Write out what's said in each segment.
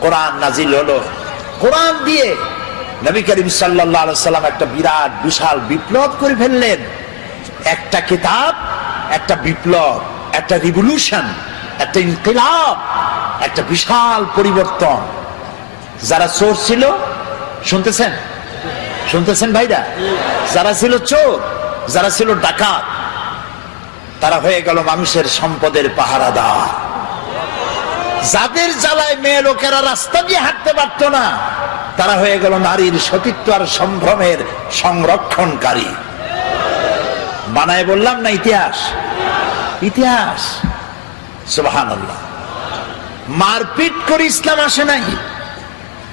কোরআন নাজিল হলো। কোরআন দিয়ে নবী করিম সাল্লাম একটা বিরাট, বিশাল বিপ্লব করে ফেললেন। একটা কিতাব, একটা বিপ্লব, একটা রিভলিউশন একটা ইনকিলাব, একটা বিশাল পরিবর্তন। যারা চোর ছিল, শুনতেছেন? শুনতেছেন ভাইরা? যারা ছিল চোর, যারা ছিল ডাকাত, তারা হয়ে গেল মানুষের সম্পদের পাহারাদার। যাদের জ্বালায় মেয়ে লোকেরা রাস্তা দিয়ে হাঁটতে পারত না, তারা হয়ে গেল নারীর সতীত্ব আর সম্ভ্রমের সংরক্ষণকারী। বানায় বললাম না ইতিহাস? ইতিহাস। মারপিট করে ইসলাম আসে নাই।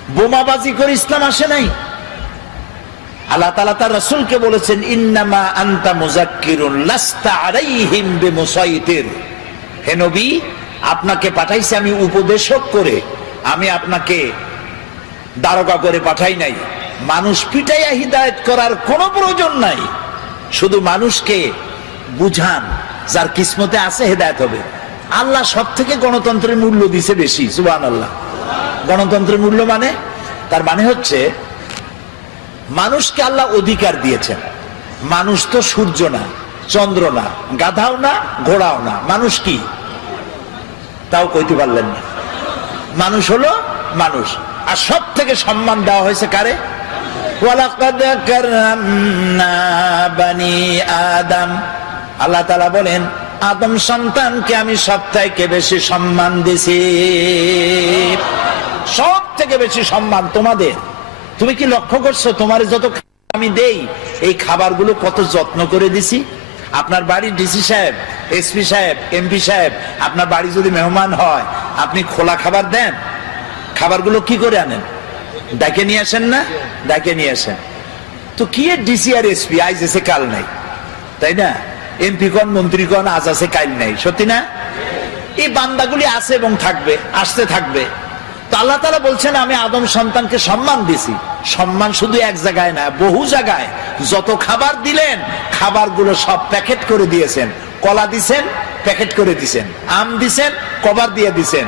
বোমাবাজি করে ইসলাম আসে নাই। আল্লাহ তালা তার রসুলকে বলেছেন, ইন্নামা আন্তা মুজাক্কিরুন লাস্তা আলাইহিম বিমুসাইতির। হে নবী আপনাকে পাঠাইছি আমি উপদেশক করে। আমি আপনাকে দারোগা করে পাঠাই নাই। মানুষ পিটাইয়া হিদায়ত করার কোনো প্রয়োজন নাই। শুধু মানুষকে বুঝান, যার কিসমতে আছে হেদায়ত হবে। আল্লাহ সব থেকে গণতন্ত্রের মূল্য দিছে বেশি সুবান আল্লাহ গণতন্ত্রের মূল্য মানে? তার মানে হচ্ছে, মানুষকে আল্লাহ অধিকার দিয়েছেন। মানুষ তো সূর্য না, চন্দ্র না, গাধাও না, ঘোড়াও না। মানুষ কি? তাও কইতে পারলেন না। মানুষ হলো মানুষ। আর সব থেকে সম্মান দেওয়া হয়েছে কারে? আল্লাহ তাআলা বলেন, আদম সন্তানকে আমি সব থেকে বেশি সম্মান দিছি। সব থেকে বেশি সম্মান তোমাদের। তুমি কি লক্ষ্য করছ তোমার যত আমি দেই, এই খাবারগুলো কত যত্ন করে দিছি? আপনার বাড়ির ডিসি সাহেব এসপি সাহেব, এমপি সাহেব, আপনার বাড়ি যদি মেহমান হয়, আপনি খোলা খাবার দেন? খাবারগুলো কি করে আনেন? ডাকে নিয়ে আসেন না? ডাকে নিয়ে আসেন। তো কি ডিসি আর এসপি? আইজ এসে কাল নাই। তাই না? এমপি কন, মন্ত্রী কন, আজ আছে, কাল নাই। সত্যি না? এই বান্দাগুলি আছে এবং থাকবে, আসতে থাকবে। তো আল্লাহ তালা বলছেন, আমি আদম সন্তানকে সম্মান দিছি। সম্মান শুধু এক জায়গায় না, বহু জায়গায়। যত খাবার দিলেন, খাবারগুলো সব প্যাকেট করে দিয়েছেন। কলা দিছেন, প্যাকেট করে দিছেন। আম দিছেন, কভার দিয়ে দিছেন।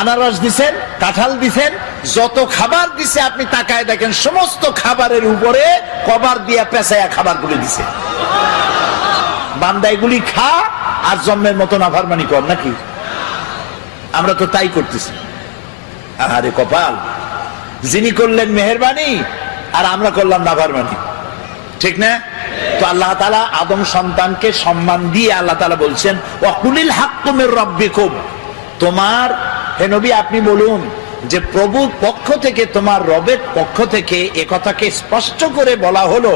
আনারস দিছেন, কাঁঠাল দিছেন, যত খাবার দিছে আপনি তাকায় দেখেন, সমস্ত খাবারের উপরে কভার দিয়া পেঁচায়া খাবারগুলি দিছে। বান্দাইগুলি খা আর জন্মের মতো নাফারমানি কর নাকি? আমরা তো তাই করতেছি। আরে কপাল। যিনি করলেন মেহরবানি, আর আমরা করলাম নাফারমানি ঠিক না? তো আল্লাহ তালা আদম সন্তানকে সম্মান দিয়ে আল্লাহ তালা বলছেন অকুলিল রব্বিকুম। তোমার, হে নবী, আপনি বলুন যে প্রভুর পক্ষ থেকে, তোমার রবের পক্ষ থেকে এ কথাকে স্পষ্ট করে বলা হলো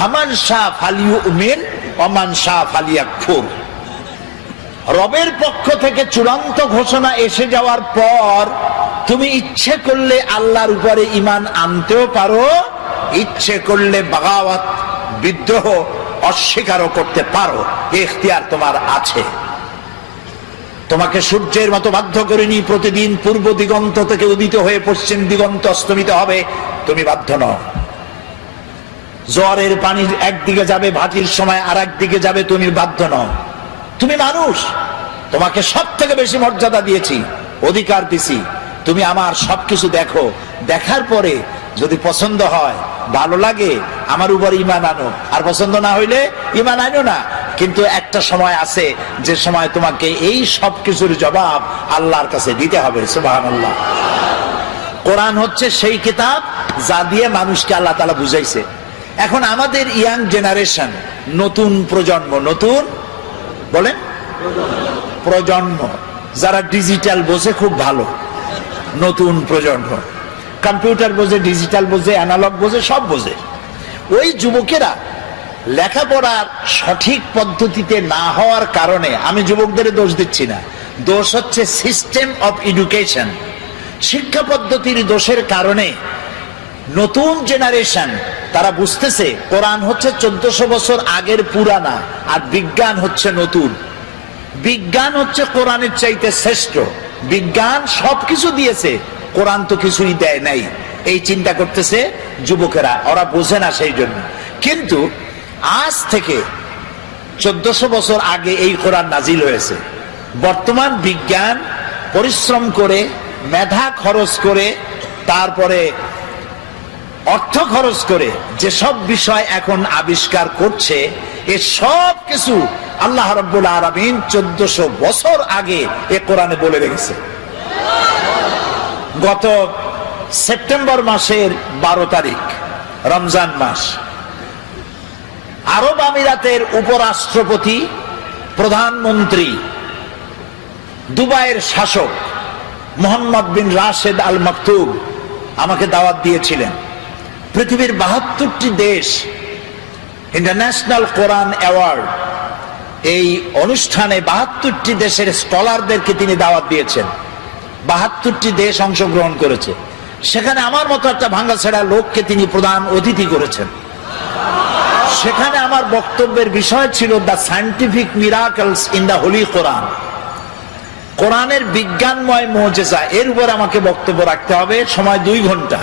হামান শাহ ফালিউ উমেন অমান শাহ ফালিয়াকফুর। রবের পক্ষ থেকে চূড়ান্ত ঘোষণা এসে যাওয়ার পর তুমি ইচ্ছে করলে আল্লাহর উপরে ইমান আনতেও পারো, ইচ্ছে করলে বাগাওয়াত বিদ্রোহ অস্বীকারও করতে পারো। এখতিয়ার তোমার আছে। তোমাকে সূর্যের মতো বাধ্য করিনি প্রতিদিন পূর্ব দিগন্ত থেকে উদিত হয়ে পশ্চিম দিগন্ত অস্তমিত হবে, তুমি বাধ্য নও। জ্বরের পানি একদিকে যাবে, ভাটির সময় আর একদিকে যাবে, তুমি বাধ্য নও। তুমি মানুষ, তোমাকে সব থেকে বেশি মর্যাদা দিয়েছি, অধিকার দিছি। তুমি আমার সবকিছু দেখো। দেখার পরে যদি পছন্দ হয়, ভালো লাগে, আমার উপর ইমান আনো। আর পছন্দ না হইলে ইমান আনো না। কিন্তু একটা সময় আছে, যে সময় তোমাকে এই সব কিছুর জবাব আল্লাহর কাছে দিতে হবে সুবাহ কোরআন হচ্ছে সেই কিতাব, যা দিয়ে মানুষকে আল্লাহ তালা বুঝাইছে। এখন আমাদের ইয়াং জেনারেশন, নতুন প্রজন্ম, নতুন, বলেন? প্রজন্ম, যারা ডিজিটাল বোঝে খুব ভালো। নতুন প্রজন্ম। কম্পিউটার বোঝে, ডিজিটাল বোঝে, অ্যানালগ বোঝে, সব বোঝে। ওই যুবকেরা লেখাপড়ার সঠিক পদ্ধতিতে না হওয়ার কারণে, আমি যুবকদের দোষ দিচ্ছি না, দোষ হচ্ছে সিস্টেম অফ এডুকেশন শিক্ষা পদ্ধতির দোষের কারণে নতুন জেনারেশন তারা বুঝতেছে, কোরআন হচ্ছে চোদ্দশো বছর আগের পুরানা, আর বিজ্ঞান হচ্ছে নতুন। বিজ্ঞান হচ্ছে কোরআনের চাইতে শ্রেষ্ঠ। বিজ্ঞান সবকিছু দিয়েছে কোরআন তো কিছুই দেয় নাই। এই চিন্তা করতেছে যুবকেরা, ওরা বোঝে না সেই জন্য। কিন্তু আজ থেকে চোদ্দশো বছর আগে এই কোরআন নাজিল হয়েছে। বর্তমান বিজ্ঞান পরিশ্রম করে, মেধা খরচ করে, তারপরে অর্থ খরচ করে যে সব বিষয় এখন আবিষ্কার করছে, এ সব কিছু আল্লাহ রব্বুল আলমিন চোদ্দশো বছর আগে এ কোরআনে বলে রেখেছে। গত সেপ্টেম্বর মাসের বারো তারিখ, রমজান মাস। আরব আমিরাতের উপরাষ্ট্রপতি, প্রধানমন্ত্রী, দুবাইয়ের শাসক মোহাম্মদ বিন রাশেদ আল মাকতুব আমাকে দাওয়াত দিয়েছিলেন। পৃথিবীর বাহাত্তরটি দেশ ইন্টারন্যাশনাল কোরআন অ্যাওয়ার্ড, এই অনুষ্ঠানে বাহাত্তরটি দেশের স্কলারদেরকে তিনি দাওয়াত দিয়েছেন। বাহাত্তরটি দেশ অংশগ্রহণ করেছে। সেখানে আমার মতো একটা ভাঙ্গাছেড়া লোককে তিনি প্রধান অতিথি করেছেন। সেখানে আমার বক্তব্যের বিষয় ছিল the scientific miracles in the holy Quran. কোরআনের বিজ্ঞানময় মৌজেজা, এর উপর আমাকে বক্তব্য রাখতে হবে, সময় দুই ঘণ্টা।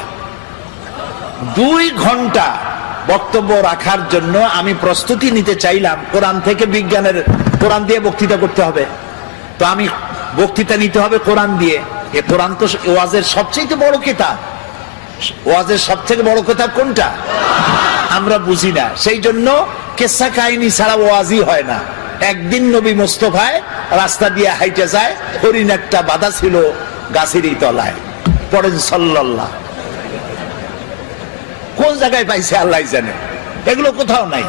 দুই ঘণ্টা বক্তব্য রাখার জন্য আমি প্রস্তুতি নিতে চাইলাম, কোরআন থেকে বিজ্ঞানের, কোরআন দিয়ে বক্তৃতা করতে হবে। তো আমি বক্তৃতা নিতে হবে কোরআন দিয়ে। এ কোরআন তো ওয়াজের সবচেয়ে বড় কিতাব। ওয়াজের সব থেকে বড় কিতাব কোনটা? আমরা বুঝি না। সেই জন্য কেসা কাহিনী ছাড়া ওয়াজই হয় না। একদিন নবী মোস্তফায় রাস্তা দিয়ে হাইটে যায়, হরিণ একটা বাধা ছিল গাছেরই তলায়। পড়েন সাল্লাল্লাহ। কোন জায়গায় পাইছে আল্লাহ জানে। এগুলো কোথাও নাই।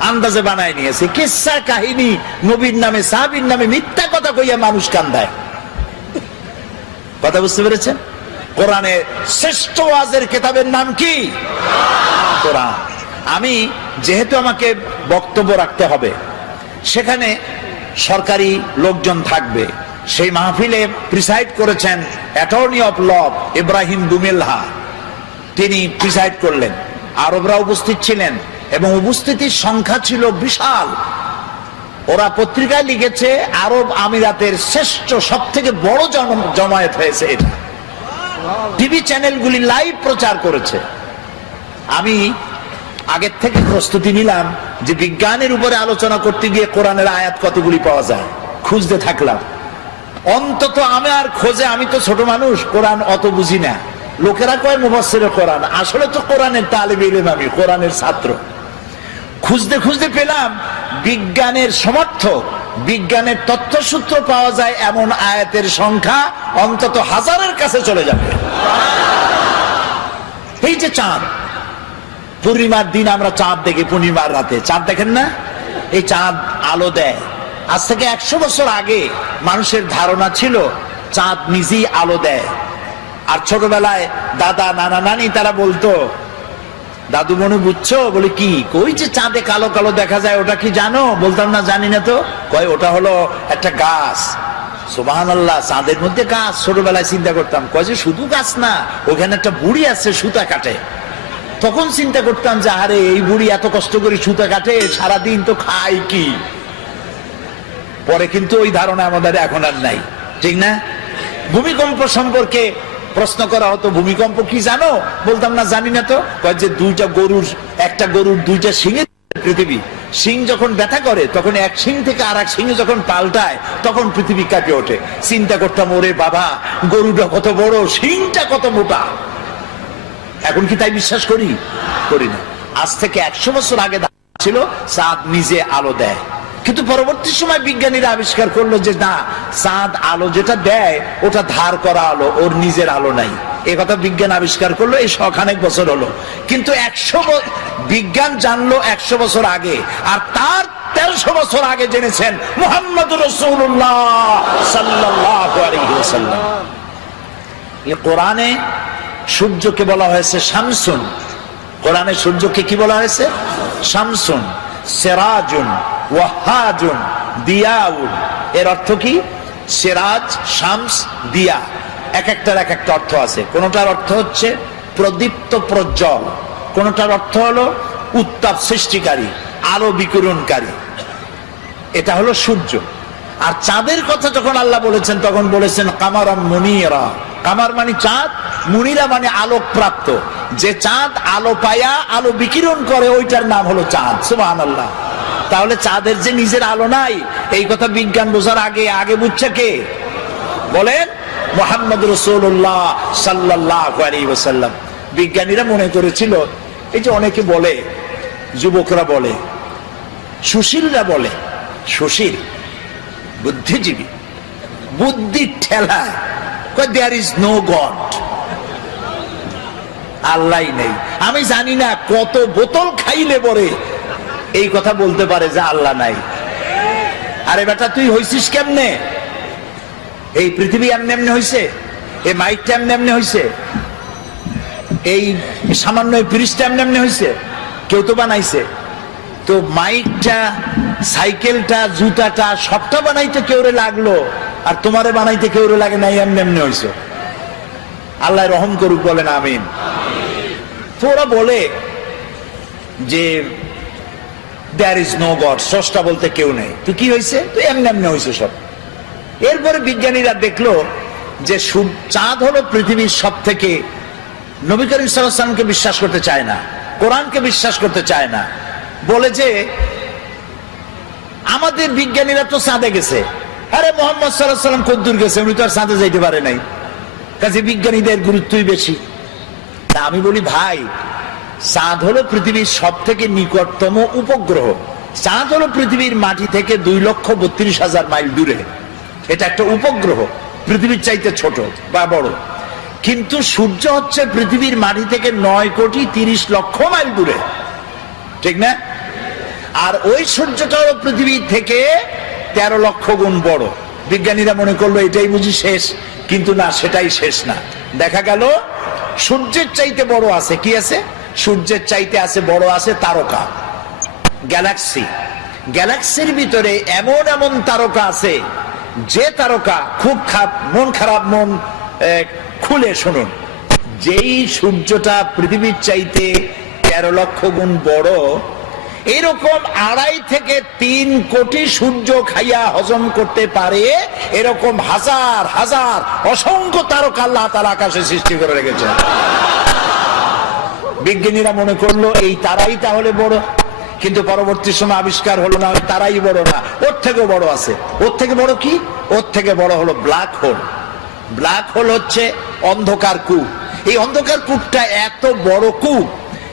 আন্দাজে বানায় নিয়েছে। কিসা কাহিনী? নবীর নামে, সাহাবীর নামে মিথ্যা কথা কইয়া মানুষ কান্দায়। কথা বুঝতে পেরেছেন? কোরআনে শ্রেষ্ঠ ওয়াজের কেতাবের নাম কি? কোরআন। আমি, যেহেতু আমাকে বক্তব্য রাখতে হবে, সেখানে সরকারি লোকজন থাকবে। সেই মাহফিলে প্রিসাইড করেছেন অ্যাটর্নি অফ ল ইব্রাহিম দুমেলহা। তিনি প্রিসাইড করলেন। আরবরা উপস্থিত ছিলেন। এবং উপস্থিতির সংখ্যা ছিল বিশাল। ওরা পত্রিকায় লিখেছে, আরব আমিরাতের শ্রেষ্ঠ সব থেকে বড় জমায়েত হয়েছে এটা। টিভি চ্যানেলগুলি লাইভ প্রচার করেছে। আমি আগের থেকে প্রস্তুতি নিলাম যে বিজ্ঞানের উপরে আলোচনা করতে গিয়ে কোরআনের আয়াত কতগুলি পাওয়া যায়। খুঁজতে থাকলাম। অন্তত আমি আর খোঁজে, আমি তো ছোট মানুষ, কোরআন অত বুঝি না। লোকেরা কয় মুবাসের কোরআন। আসলে তো কোরআনের তালিব ইলেম আমি, কোরআনের ছাত্র। খুঁজতে খুঁজতে পেলাম বিজ্ঞানের সমর্থক, বিজ্ঞানের তথ্যসূত্র পাওয়া যায় এমন আয়াতের সংখ্যা অন্তত হাজারের কাছে চলে যাবে। এই যে চাঁদ, পূর্ণিমার দিন আমরা চাঁদ দেখি পূর্ণিমার রাতে। চাঁদ দেখেন না? এই চাঁদ আলো দেয়। আজ থেকে একশো বছর আগে মানুষের ধারণা ছিল, চাঁদ নিজেই আলো দেয়। আর ছোটবেলায় দাদা, নানা, নানি তারা বলতো দাদু মনে বুঝছ? বলে, কি? কই যে চাঁদে কালো কালো দেখা যায়, ওটা কি জানো? বলতাম না, জানি না তো। কয়, ওটা হলো একটা গাছ। সোবাহান আল্লাহ চাঁদের মধ্যে গাছ, ছোটবেলায় চিন্তা করতাম। কয় যে, শুধু গাছ না, ওখানে একটা বুড়ি আছে, সুতা কাটে। তখন চিন্তা করতাম যে, আরে, এই বুড়ি এত কষ্ট করে সুতা কাটে, সারাদিন তো খায় কি? পরে কিন্তু ওই ধারণা আমাদের এখন আর নাই। ঠিক না? ভূমিকম্প সম্পর্কে প্রশ্ন করা হতো, ভূমিকম্প কি জানো? বলতাম, না, জানি না তো। যে, দুইটা গরুর, একটা গরুর দুইটা সিংহের পৃথিবী। সিং যখন ব্যথা করে, তখন এক সিং থেকে আর এক সিং যখন পাল্টায়, তখন পৃথিবী কাঁপে ওঠে। চিন্তা করতাম, ওরে বাবা, গরুটা কত বড় সিংটা কত মোটা? এখন কি তাই বিশ্বাস করি? করি না। আজ থেকে একশো বছর আগে ছিল চাঁদ নিজে আলো দেয়। কিন্তু পরবর্তী সময় বিজ্ঞানীরা আবিষ্কার করল যে না, চাঁদ আলো যেটা দেয়, ওটা ধার করা আলো, ওর নিজের আলো নাই। এ কথা বিজ্ঞান আবিষ্কার করল, এই শখানেক বছর হলো। কিন্তু একশো বিজ্ঞান জানলো একশো বছর আগে, আর তার তেরোশো বছর আগে জেনেছেন মোহাম্মদ রসুল্লাহ সাল্লাহ কোরআনে সূর্যকে বলা হয়েছে শামসুন। কোরআনে সূর্যকে কি বলা হয়েছে? শামসুন। সেরাজুন ওয়াহাজুন দিয়াউন। এর অর্থ কি? সেরাজ, শামস, দিয়া। এক একটার এক একটা অর্থ আছে। কোনটার অর্থ হচ্ছে প্রদীপ্ত প্রজ্জ্বল। কোনটার অর্থ হলো উত্তাপ সৃষ্টিকারী, আলো বিকিরণকারী। এটা হলো সূর্য। আর চাঁদের কথা যখন আল্লাহ বলেছেন, তখন বলেছেন কামারাম মুনিরা। কামার মানে চাঁদ মুনিরা মানে আলোক প্রাপ্ত যে চাঁদ আলো পায়া, আলো বিকিরণ করে, ওইটার নাম হলো চাঁদ। সুবাহ আল্লাহ তাহলে চাঁদের যে নিজের আলো নাই, এই কথা বিজ্ঞান বোঝার আগে আগে বুঝছে কে? বলেন, মোহাম্মদ রসুল্লাহ সাল্লাহ আলী ওসাল্লাম বিজ্ঞানীরা মনে করেছিল, এই যে অনেকে বলে, যুবকরা বলে, সুশীলরা বলে, সুশীল, বুদ্ধিজীবী, বুদ্ধির ঠেলায় দেয়ার ইজ নো গড আল্লাহ নেই। আমি জানি না কত বোতল খাইলে পরে এই কথা বলতে পারে যে আল্লাহ নাই। আরে বেটা, তুই হইছিস কেমনে? এই পৃথিবী এমনি এমনি হইছে? এই মাইকটা এমনি এমনি হইছে? এই সামান্য ব্রিজটা এমনি এমনি হইছে? কেউ তো বানাইছে। তো মাইকটা, সাইকেলটা, জুতাটা সবটা বানাইতে কেউরে লাগল? আর তোমারে বানাইতে কেউরে লাগে নাই এমনি এমনি হইছে। আল্লাহ রহম করুক, বলেন আমিন। ওরা বলে যে দেয়ার ইজ নো গড স্রষ্টা বলতে কেউ নেই। তো কি হয়েছে? তো এমনি এমনি হয়েছে সব। এরপরে বিজ্ঞানীরা দেখল যে চাঁদ হলো পৃথিবীর সব থেকে নবী করিম বিশ্বাস করতে চায় না, কোরআনকে বিশ্বাস করতে চায় না। বলে যে, আমাদের বিজ্ঞানীরা তো চাঁদে গেছে। আরে, মোহাম্মদ সাল্লাহ সাল্লাম কদ্দুর গেছে, উনি তো আর চাঁদে যাইতে পারে নাই। কাজে বিজ্ঞানীদের গুরুত্বই বেশি। আমি বলি, ভাই, চাঁদ হলো পৃথিবীর সব থেকে নিকটতম উপগ্রহ। চাঁদ হলো পৃথিবীর মাটি থেকে দুই লক্ষ বত্রিশ হাজার মাইল দূরে। এটা একটা উপগ্রহ, পৃথিবীর চাইতে ছোট বা বড়। কিন্তু সূর্য হচ্ছে পৃথিবীর মাটি থেকে নয় কোটি তিরিশ লক্ষ মাইল দূরে। ঠিক না? আর ওই সূর্যটা হলো পৃথিবীর থেকে তেরো লক্ষ গুণ বড়। বিজ্ঞানীরা মনে করল, এটাই বুঝি শেষ। কিন্তু না, সেটাই শেষ না। দেখা গেল সূর্যের চাইতে বড় আছে কি আছে? সূর্যের চাইতে আছে বড় আছে তারকা। গ্যালাক্সি গ্যালাক্সির ভিতরে এমন এমন তারকা আছে, যে তারকা খুব খাপ মন খারাপ, মন খুলে শুনুন। যেই সূর্যটা পৃথিবীর চাইতে তেরো লক্ষ গুণ বড় এরকম আড়াই থেকে তিন কোটি সূর্য খাইয়া হজম করতে পারে, এরকম হাজার হাজার অসংখ্য তারকা আল্লাহ তালা আকাশে সৃষ্টি করে রেখেছে। বিজ্ঞানীরা মনে করল, এই তারাই তাহলে বড়। কিন্তু পরবর্তী সময় আবিষ্কার হলো না তারাই বড় না। ওর থেকেও বড় আছে। ওর থেকে বড় কি? ওর থেকে বড় হলো ব্ল্যাক হোল। ব্ল্যাক হোল হচ্ছে অন্ধকার কূপ। এই অন্ধকার কূপটা এত বড় কূপ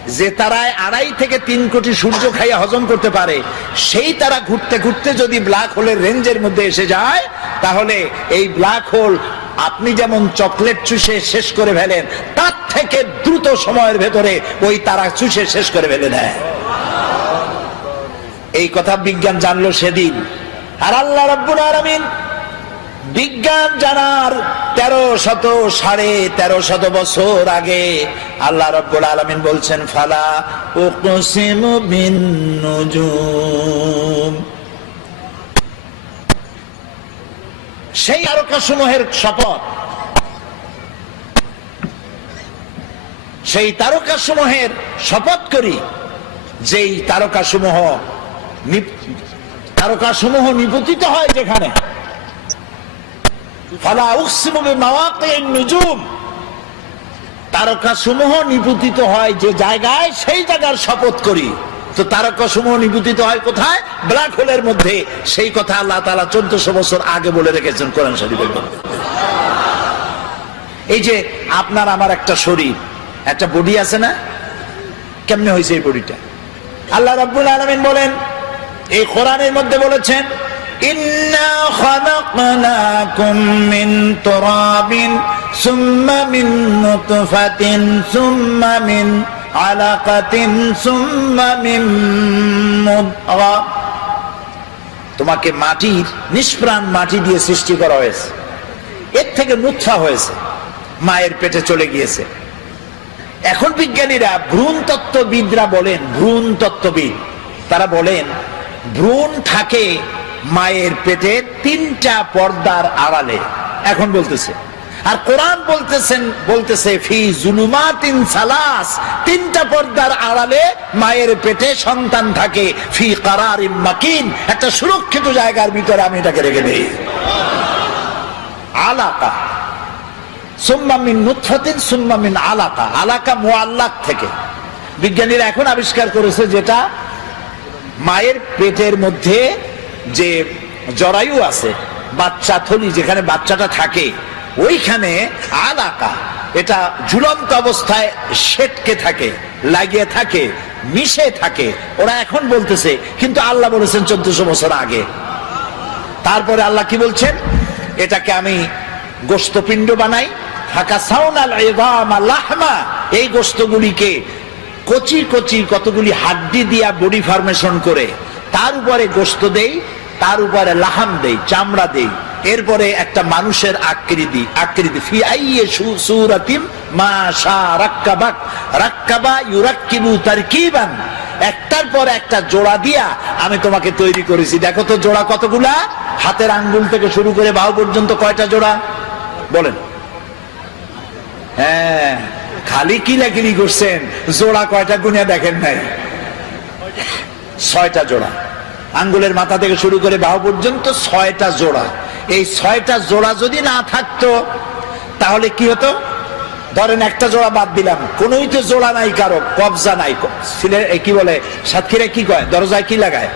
যে তারায় আড়াই থেকে তিন কোটি সূর্য খাইয়া হজম করতে পারে, সেই তারা ঘুরতে ঘুরতে যদি ব্ল্যাক হোলের রেঞ্জের মধ্যে এসে যায়, তাহলে এই ব্ল্যাক হোল আপনি যেমন চকলেট চুষে শেষ করে ফেলেন, তার থেকে দ্রুত সময়ের ভেতরে ওই তারা চুষে শেষ করে ফেলে দেয়। এই কথা বিজ্ঞান জানলো সেদিন। আর আল্লাহ রব্বুল আলামিন বিজ্ঞান জানার তেরো শত সাড়ে তেরো শত বছর আগে আল্লাহ রব্বুল আলমিন বলছেন, ফালা ও সেই তারকা সমূহের শপথ। সেই তারকা সমূহের শপথ করি, যেই তারকা সমূহ তারকা সমূহ নিপতিত হয় যেখানে। ফালা উকসিমু বিমাওয়াকিন নুজুম। তারকা সমূহ নিপতিত হয় যে জায়গায়, সেই জায়গার শপথ করি। তো তারকা সমূহ নিপতিত হয় কোথায়? ব্ল্যাক হোলের মধ্যে। সেই কথা আল্লাহ তাআলা চোদ্দশো বছর আগে বলে রেখেছেন কোরআন শরীফের মধ্যে। এই যে আপনার আমার একটা শরীর, একটা বডি আছে না? কেমনে হয়েছে এই বডিটা আল্লাহ রাব্বুল আলামিন বলেন, এই কোরআনের মধ্যে বলেছেন ইন্না খালাকনাকুম মিন তুরাবিন সুম্মা মিন নুতফাতিন সুম্মা মিন আলাকাতিন সুম্মা মিন মুদগা তোমাকে মাটির নিষ্প্রাণ মাটি দিয়ে সৃষ্টি করা হয়েছে। এর থেকে নুৎফা হয়েছে। মায়ের পেটে চলে গিয়েছে। এখন বিজ্ঞানীরা ভ্রূণ তত্ত্ববিদরা বলেন ভ্রূণ তত্ত্ববিদ তারা বলেন, ভ্রূণ থাকে মায়ের পেটে তিনটা পর্দার আড়ালে। এখন বলতেছে, আর কোরআন বলতেছেন, বলতেছে, ফি জুলুমাতিন সালাস, তিনটা পর্দার আড়ালে মায়ের পেটে সন্তান থাকে, ফি কারার মাকিন, একটা সুরক্ষিত জায়গার ভিতরে আমি এটাকে রেখে দেই। আলাকা সুম্মামিন নুৎফাতিন সুম্মামিন আলাকা আলাকা মোয়াল্লাক থেকে। বিজ্ঞানীরা এখন আবিষ্কার করেছে যেটা মায়ের পেটের মধ্যে যে জরায়ু আছে, বাচ্চা থলি যেখানে বাচ্চাটা থাকে, ওইখানে আলাকা, এটা ঝুলন্ত অবস্থায় সেটকে থাকে, লাগিয়ে থাকে, মিশে থাকে। ওরা এখন বলতেছে, কিন্তু আল্লাহ বলেছেন চোদ্দশো বছর আগে। তারপরে আল্লাহ কি বলছেন? এটাকে আমি গোস্তপিণ্ড বানাই। এই গোস্তগুলিকে কচি কচি কতগুলি হাড্ডি দিয়া বডি ফরমেশন করে, তার উপরে গোস্ত দেই তার উপরে লাহাম দেই, চামড়া দেই। এরপরে একটা মানুষের আকৃতি আকৃতি। ফি আইয়ে সুরাতিম মা শা রাক্কাবাক। রাক্কাবা ইউরাক্কিবু তারকিবান। একটার পর একটা জোড়া দিয়া আমি তোমাকে তৈরি করেছি। দেখো তো জোড়া কতগুলা? হাতের আঙ্গুল থেকে শুরু করে বাহু পর্যন্ত কয়টা জোড়া? বলেন। হ্যাঁ খালি কিলাকিলি করছেন? জোড়া কয়টা গুনিয়া দেখেন নাই? ছয়টা জোড়া। আঙ্গুলের মাথা থেকে শুরু করে বাহু পর্যন্ত ছয়টা জোড়া। এই ছয়টা জোড়া যদি না থাকতো, তাহলে কি হতো? ধরেন একটা জোড়া বাদ দিলাম। কোনোই তো জোড়া নাই কারও, কবজা নাই। এ কি বলে, সাতক্ষীরা কি কয়? দরজায় কি লাগায়?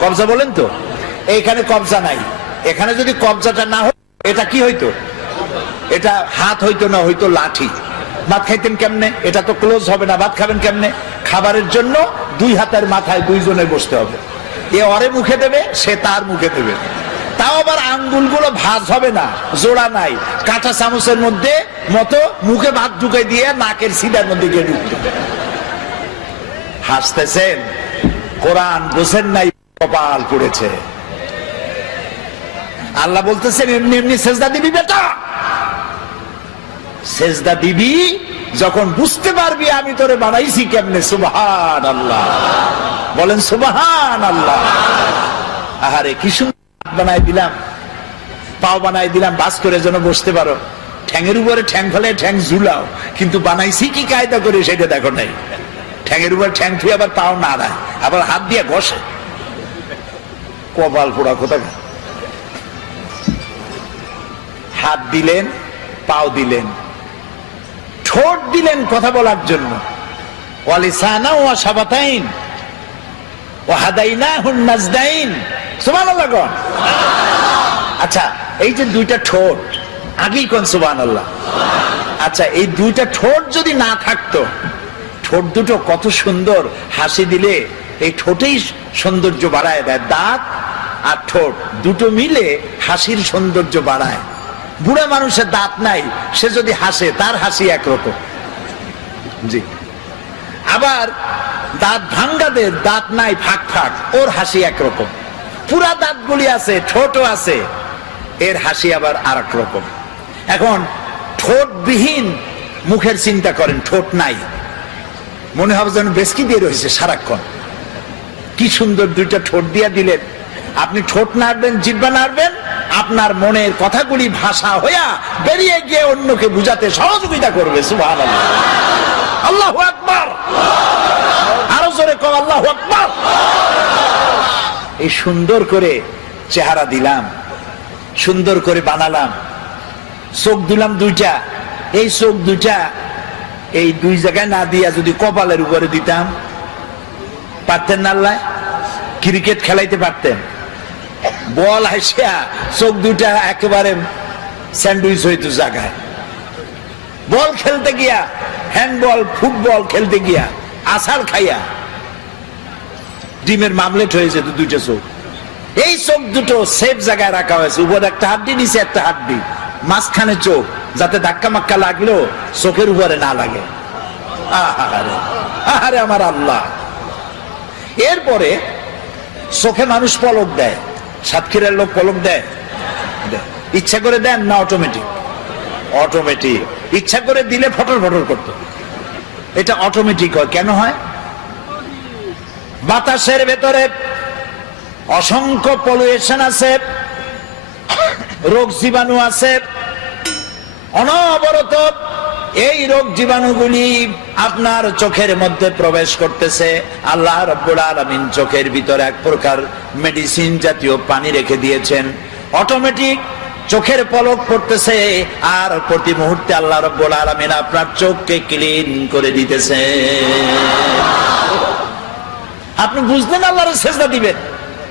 কবজা বলেন তো। এইখানে কবজা নাই। এখানে যদি কবজাটা না হতো, এটা কি হইতো? এটা হাত হইতো না, হইতো লাঠি। ভাত খাইতেন কেমনে? এটা তো ক্লোজ হবে না। ভাত খাবেন কেমনে? খাবারের জন্য দুই হাতের মাথায় দুইজনে বসতে হবে। এ অরে মুখে দেবে, সে তার মুখে দেবে। তাও আবার আঙ্গুলগুলো ভাজ হবে না, জোড়া নাই। কাঁচা চামচের মধ্যে মতো মুখে ভাত ঢুকে দিয়ে নাকের সিধার মধ্যে গিয়ে ঢুকতে হাসতেছেন? কোরআন বোঝেন নাই, কপাল পড়েছে। আল্লাহ বলতেছেন, এমনি এমনি সেজদা দিবি বেটা। সেজদা দিবি, যখন বুঝতে পারবি আমি তোরে বানাইছি কেমনে সুবহান আল্লাহ বলেন সুবহান আল্লাহ আহারে, কি সুন্দর বানাই দিলাম, পাও বানাই দিলাম, বাস করে যেন বসতে পারো। ঠ্যাঙের উপরে ঠ্যাং ফেলে ঠ্যাং ঝুলাও, কিন্তু বানাইছি কি কায়দা করে সেটা দেখো নাই। ঠ্যাঙের উপর ঠ্যাং থুয়ে আবার পাও না দেয় আবার হাত দিয়ে ঘষে। কপাল পোড়া কোথায় হাত দিলেন, পাও দিলেন ঠোঁট দিলেন কথা বলার জন্য। ওয়ালিসানা ওয়া সাবাতাইন ও হাদাইনা হুন নাজদাইন। সুবহানাল্লাহ গণ আচ্ছা এই যে দুইটা ঠোঁট, আগেই কোন সুবহানাল্লাহ? আচ্ছা এই দুইটা ঠোঁট যদি না থাকতো, ঠোঁট দুটো কত সুন্দর হাসি দিলে, এই ঠোঁটেই সৌন্দর্য বাড়ায় দেয়, দাঁত আর ঠোঁট, দুটো মিলে হাসির সৌন্দর্য বাড়ায়। বুড়া মানুষের দাঁত নাই, সে যদি হাসে, তার হাসি একরকম। জি। আবার দাঁত ভাঙ্গাদের দাঁত নাই, ফাঁক ফাঁক, ওর হাসি একরকম। পুরা দাঁতগুলি আছে, ঠোঁটও আছে, এর হাসি আবার আর রকম এখন ঠোঁটবিহীন মুখের চিন্তা করেন, ঠোঁট নাই। মনে হবে যেন বেসকি দিয়ে রয়েছে সারাক্ষণ। কি সুন্দর দুইটা ঠোঁট দিয়া দিলেন। আপনি ঠোঁট নাড়বেন, জিব্বা নাড়বেন, আপনার মনের কথাগুলি ভাষা হইয়া বেরিয়ে গিয়ে অন্যকে বুঝাতে সহযোগিতা করবে সুভান আল্লাহ আকবার। আরও জোরে আল্লাহ আকবার। এই সুন্দর করে চেহারা দিলাম, সুন্দর করে বানালাম, চোখ দিলাম দুইটা, এই চোখ দুইটা এই দুই জায়গায় না দিয়া যদি কপালের উপরে দিতাম, পারতেন না আল্লাহ? ক্রিকেট খেলাইতে পারতেন। বল আসিয়া চোখ দুটা একেবারে স্যান্ডউইচ হইতো জায়গায়। বল খেলতে গিয়া, হ্যান্ডবল, ফুটবল খেলতে গিয়া আসার খাইয়া, ডিমের মামলেট হয়ে যেত দুইটা চোখ। এই চোখ দুটো সেফ জায়গায় রাখা হয়েছে। উপরে একটা হাড্ডি, নিচে একটা হাড্ডি। মাঝখানে চোখ, যাতে ধাক্কা মাক্কা লাগলেও চোখের উপরে না লাগে। আহারে আহারে আমার আল্লাহ। এরপরে চোখে মানুষ পলক দেয়। সাতক্ষীরার লোক পলক দেয়। ইচ্ছা করে দেন না অটোমেটিক অটোমেটিক ইচ্ছা করে দিলে ফটর ফটর করত। এটা অটোমেটিক হয়। কেন হয়? বাতাসের ভেতরে অসংখ্য পলিউশন আছে, রোগ জীবাণু আছে, অনবরত এই রোগ জীবাণুগুলি আপনার চোখের মধ্যে প্রবেশ করতেছে। আল্লাহ রব্বুল আলমিন চোখের ভিতরে এক প্রকার মেডিসিন জাতীয় পানি রেখে দিয়েছেন। অটোমেটিক চোখের পলক পড়তেছে আর প্রতি মুহূর্তে আল্লাহ রব্বুল আলমিন আপনার চোখকে ক্লিন করে দিতেছে। আপনি বুঝলেন আল্লাহর সেজদা দিবেন?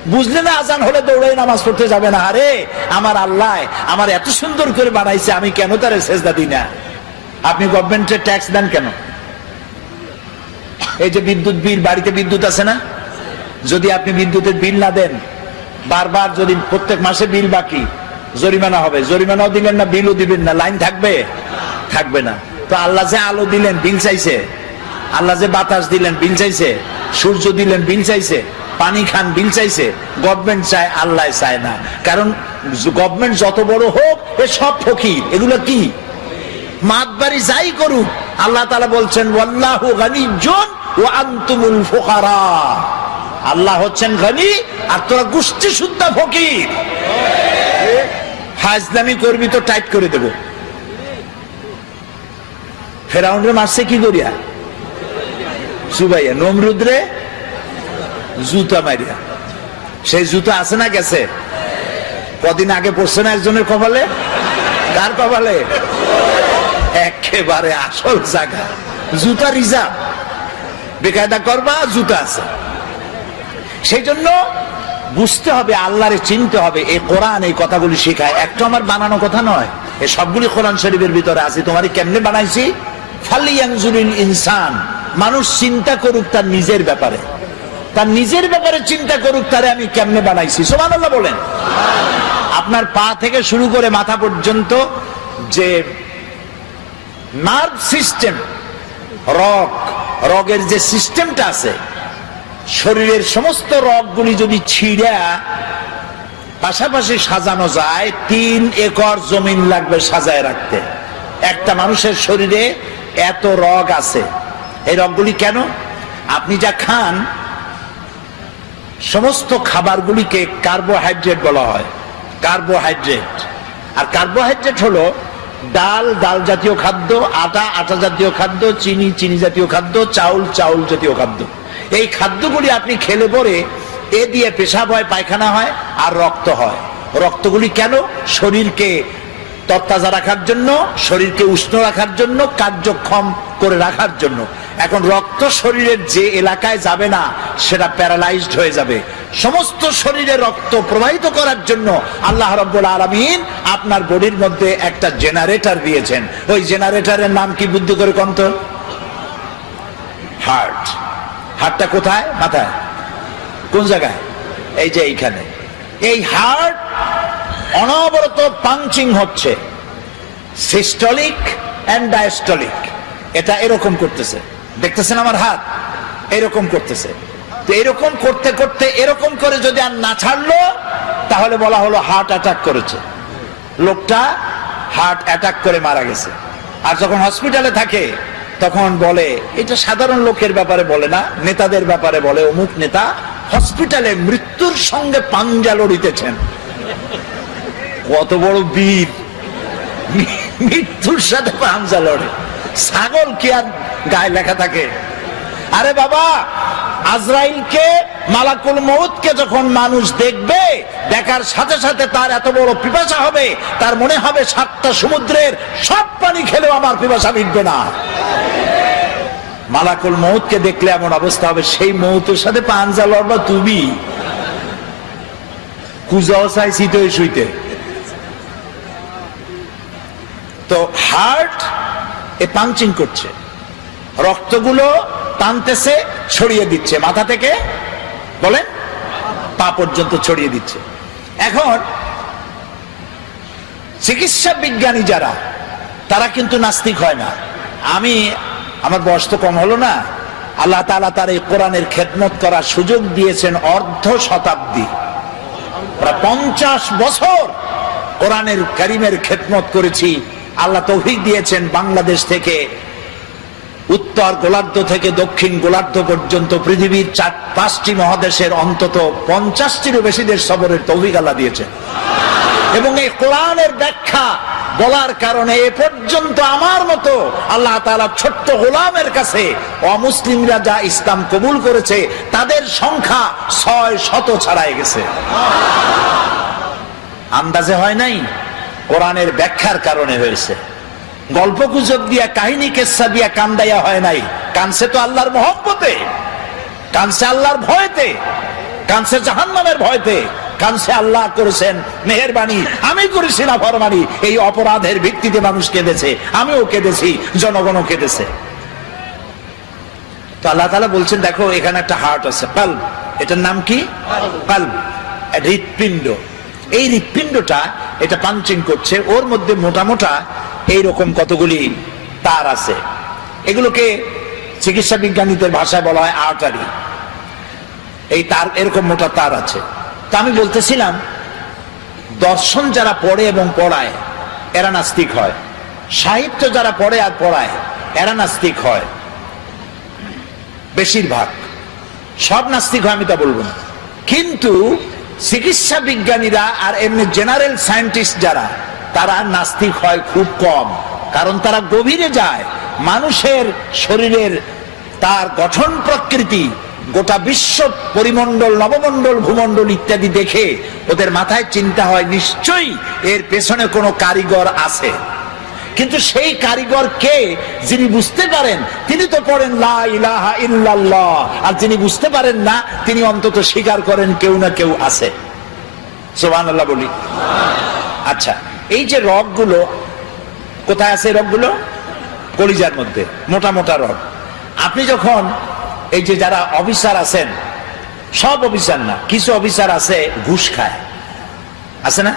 বুঝলে না আজান হলে দৌড়ে নামাজ পড়তে যাবে না? আরে, আমার আল্লাহ আমার এত সুন্দর করে বানাইছে, আমি কেন তার সেজদা দিই না? আপনি গভর্নমেন্টের ট্যাক্স দেন কেন? এই যে বিদ্যুৎ বিল, বাড়িতে বিদ্যুৎ আছে না? যদি আপনি বিদ্যুতের বিল না দেন, বারবার যদি প্রত্যেক মাসে বিল বাকি, জরিমানা হবে। জরিমানাও দিলেন না, বিলও দিবেন না। লাইন থাকবে? থাকবে না। তো আল্লাহ যে আলো দিলেন, বিল চাইছে। আল্লাহ যে বাতাস দিলেন, বিল চাইছে। সূর্য দিলেন, বিল চাইছে। পানি খান, বিল চাইছে। গভর্নমেন্ট চায়, আল্লাহ চায় না। কারণ গভর্নমেন্ট যত বড় হোক, এ সব ফকির। এগুলো কি? মাতবাড়ি যাই করুক, আল্লাহ তালা বলছেন, ওয়াল্লাহু গানিজ্জুন ওয়া আনতুমুল ফুকারা। আল্লাহ হচ্ছেন গনি আর তোরা গোষ্ঠী শুদ্ধা ফকির। হাজদামি করবি তো টাইট করে দেব। ফেরাউন্ডে মারছে কি করিয়া? সুবাইয়া, নমরুদ্রে জুতা মারিয়া। সেই জুতা আছে না গেছে? কদিন আগে পড়ছে না একজনের কপালে? কার কপালে? একেবারে আসল জায়গা। জুতা রিজার্ভ। বেকায়দা করবা, জুতা আছে। সেই জন্য বুঝতে হবে, আল্লাহরে চিনতে হবে, এই কোরআন, এই কথাগুলি শেখায়। একটা আমার বানানো কথা নয় এই সবগুলি কোরআন শরীফের ভিতরে আছে। তোমার কেমনে বানাইছি? ফালিয়াংজুরিল ইনসান। মানুষ চিন্তা করুক তার নিজের ব্যাপারে। তার নিজের ব্যাপারে চিন্তা করুক, তারে আমি কেমনে বানাইছি? সোমান বলেন। আপনার পা থেকে শুরু করে মাথা পর্যন্ত যে নার্ভ সিস্টেম রগ, রগের যে সিস্টেমটা আছে, শরীরের সমস্ত রগগুলি যদি ছিঁড়া, পাশাপাশি সাজানো যায়, তিন একর জমিন লাগবে সাজায় রাখতে। একটা মানুষের শরীরে এত রগ আছে। এই রগগুলি কেন? আপনি যা খান, সমস্ত খাবারগুলিকে কার্বোহাইড্রেট বলা হয়। কার্বোহাইড্রেট আর কার্বোহাইড্রেট হলো ডাল ডাল জাতীয় খাদ্য, আটা আটা জাতীয় খাদ্য, চিনি চিনি জাতীয় খাদ্য, চাউল চাউল জাতীয় খাদ্য। এই খাদ্যগুলি আপনি খেলে পরে এ দিয়ে পেশাব হয়, পায়খানা হয় আর রক্ত হয়। রক্তগুলি কেন? শরীরকে তত্তাজা রাখার জন্য, শরীরকে উষ্ণ রাখার জন্য, কার্যক্ষম করে রাখার জন্য। এখন রক্ত শরীরের যে এলাকায় যাবে না, সেটা প্যারালাইজড হয়ে যাবে। সমস্ত শরীরে রক্ত প্রবাহিত করার জন্য আল্লাহ রব্বুল আলমিন আপনার বডির মধ্যে একটা জেনারেটর দিয়েছেন। ওই জেনারেটরের নাম কি বুদ্ধি করে কন্ত? হার্ট। হার্টটা কোথায়? মাথায়। কোন জায়গায়? এই যে এইখানে। এই হার্ট অনবরত পাঞ্চিং হচ্ছে। সিস্টলিক অ্যান্ড ডায়াস্টলিক এটা এরকম করতেছে। দেখতেছেন আমার হাত? এরকম করতেছে। তো এরকম করতে করতে এরকম করে যদি আর না ছাড়লো, তাহলে বলা হলো হার্ট অ্যাটাক করেছে। লোকটা হার্ট অ্যাটাক করে মারা গেছে। আর যখন হসপিটালে থাকে, তখন বলে, এটা সাধারণ লোকের ব্যাপারে বলে না, নেতাদের ব্যাপারে বলে, অমুক নেতা হসপিটালে মৃত্যুর সঙ্গে পাঞ্জা লড়িতেছেন। কত বড় বীর। মৃত্যুর সাথে পাঞ্জা লড়ে। ছাগল কি আর গায়ে লেখা থাকে। আরে বাবা, আজরাইলকে, মালাকুল মৌতকে যখন মানুষ দেখবে, দেখার সাথে সাথে তার এত বড় পিপাসা হবে, তার মনে হবে সাতটা সমুদ্রের সব পানি খেলেও আমার পিপাসা মিটবে না। মালাকুল মৌতকে দেখলে এমন অবস্থা হবে, সেই মৌতের সাথে পাঞ্জা লড়বা তুমি। কুজাও চাইছি তো শুইতে তো হার্ট, এ পাঞ্চিং করছে। রক্তগুলো টানতেছে, ছড়িয়ে দিচ্ছে। মাথা থেকে, বলেন, পা পর্যন্ত ছড়িয়ে দিচ্ছে। এখন, চিকিৎসা বিজ্ঞানী যারা, তারা কিন্তু নাস্তিক হয় না। আমি, আমার বয়স তো কম হলো না। আল্লাহ তালা তার এই কোরআনের খেদমত করার সুযোগ দিয়েছেন অর্ধ শতাব্দী। প্রায় পঞ্চাশ বছর কোরআনের করিমের খেদমত করেছি। আল্লাহ তৌফিক দিয়েছেন বাংলাদেশ থেকে। উত্তর গোলার্ধ থেকে দক্ষিণ গোলার্ধ পর্যন্ত পৃথিবীর চার পাঁচটি মহাদেশের অন্তত পঞ্চাশটিরও বেশি দেশ সবরের তৌফিক দিয়েছেন। এবং এই কোরআনের ব্যাখ্যা বলার কারণে এ পর্যন্ত আমার মতো আল্লাহ তালা ছোট্ট গোলামের কাছে অমুসলিমরা যা ইসলাম কবুল করেছে, তাদের সংখ্যা ছয় শত ছাড়াই গেছে। আন্দাজে হয় নাই? কোরআনের ব্যাখ্যার কারণে হয়েছে। গল্প গুজব দিয়া কাহিনী কেসা দিয়া কান্দাইয়া হয় নাই কানছে তো আল্লাহর মহব্বতে কানছে আল্লাহর ভয়তে কানসে জাহান্নামের ভয়তে কানসে আল্লাহ করেছেন মেহেরবানি আমি করেছি না ফরমানি এই অপরাধের ভিত্তিতে মানুষ কেঁদেছে আমিও কেঁদেছি জনগণও কেঁদেছে তো আল্লাহ তালা বলছেন দেখো এখানে একটা হার্ট আছে পাল্ব এটার নাম কি পাল্ব হৃৎপিণ্ড এই হৃৎপিণ্ডটা এটা পাঞ্চিং করছে ওর মধ্যে মোটা মোটা এইরকম কতগুলি তার আছে। এগুলোকে চিকিৎসা বিজ্ঞানীদের ভাষায় বলা হয় আর্টারি। এই তার, এরকম মোটা তার আছে। তা আমি বলতেছিলাম, দর্শন যারা পড়ে এবং পড়ায়, এরা নাস্তিক হয়। সাহিত্য যারা পড়ে আর পড়ায়, এরা নাস্তিক হয়। বেশিরভাগ। সব নাস্তিক হয় আমি তা বলব না। কিন্তু চিকিৎসা বিজ্ঞানীরা আর এমনি জেনারেল সায়েন্টিস্ট যারা তারা নাস্তিক হয় খুব কম। কারণ তারা গভীরে যায়। মানুষের শরীরের তার গঠন প্রকৃতি, গোটা বিশ্ব পরিমণ্ডল, নবমণ্ডল, ভূমণ্ডল ইত্যাদি দেখে ওদের মাথায় চিন্তা হয়, নিশ্চয়ই এর পেছনে কোনো কারিগর আছে। কিন্তু সেই কারিগর কে যিনি বুঝতে পারেন, তিনি তো পড়েন আর যিনি বুঝতে পারেন না, তিনি অন্তত স্বীকার করেন কেউ না কেউ আছে। সুবহানাল্লাহ বলি। আচ্ছা। এই যে রগগুলো, কোথায় আছে রগগুলো? কলিজার মধ্যে, মোটা মোটা রগ। আপনি যখন এই যে যারা অফিসার আছেন, সব অফিসার না, কিছু অফিসার আছে, ঘুষ খায়। আছে না?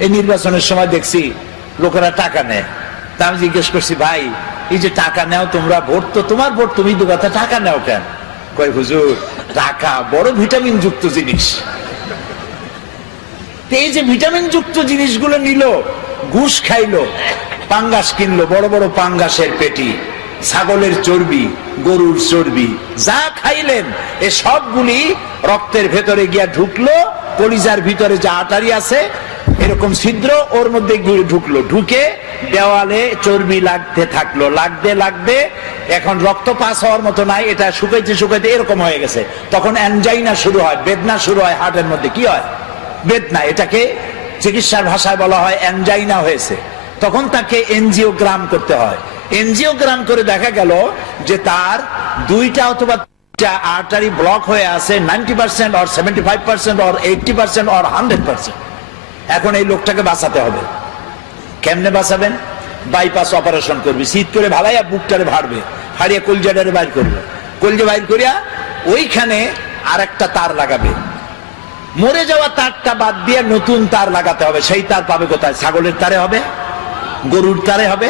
এই নির্বাচনের সময় দেখছি লোকেরা টাকা নেয়। তা আমি জিজ্ঞেস করছি, ভাই, এই যে টাকা নেও তোমরা, ভোট তো তোমার ভোট, তুমি দেবা তা টাকা নেও কেন? কয়, হুজুর, টাকা বড় ভিটামিন যুক্ত জিনিস। এই যে ভিটামিন যুক্ত জিনিসগুলো নিল, ঘুষ খাইলো, পাঙ্গাস কিনলো, বড় বড় পাঙ্গাসের পেটি, ছাগলের চর্বি, গরুর চর্বি, যা খাইলেন, এ সবগুলি রক্তের ভেতরে গিয়া ঢুকলো, কলিজার ভিতরে যা আটারি আছে, এরকম ছিদ্র ওর মধ্যে গিয়ে ঢুকলো। ঢুকে দেওয়ালে চর্বি লাগতে থাকল। লাগতে লাগতে এখন রক্ত পাস হওয়ার মতো নাই, এটা শুকাইতে শুকাইতে এরকম হয়ে গেছে। তখন অ্যানজাইনা শুরু হয়, বেদনা শুরু হয় হার্টের মধ্যে। কি হয়? বেদনা এটাকে চিকিৎসার ভাষায় বলা হয় অ্যানজাইনা হয়েছে। তখন তাকে এনজিওগ্রাম করতে হয়। এনজিওগ্রাম করে দেখা গেল যে তার দুইটা অথবা আর্টারি ব্লক হয়ে আছে ninety percent or seventy five percent or eighty percent or hundred percent এখন এই লোকটাকে বাঁচাতে হবে। কেমনে বাঁচাবেন? বাইপাস অপারেশন করবি। শীত করে ভালাইয়া বুকটারে ভাড়বে হারিয়ে কলজাটারে বাইর করবে। কলজা বাইর করিয়া ওইখানে আর একটা তার লাগাবে। মরে যাওয়া তারটা বাদ দিয়ে নতুন তার লাগাতে হবে। সেই তার পাবে কোথায়? ছাগলের তারে হবে? গরুর তারে হবে?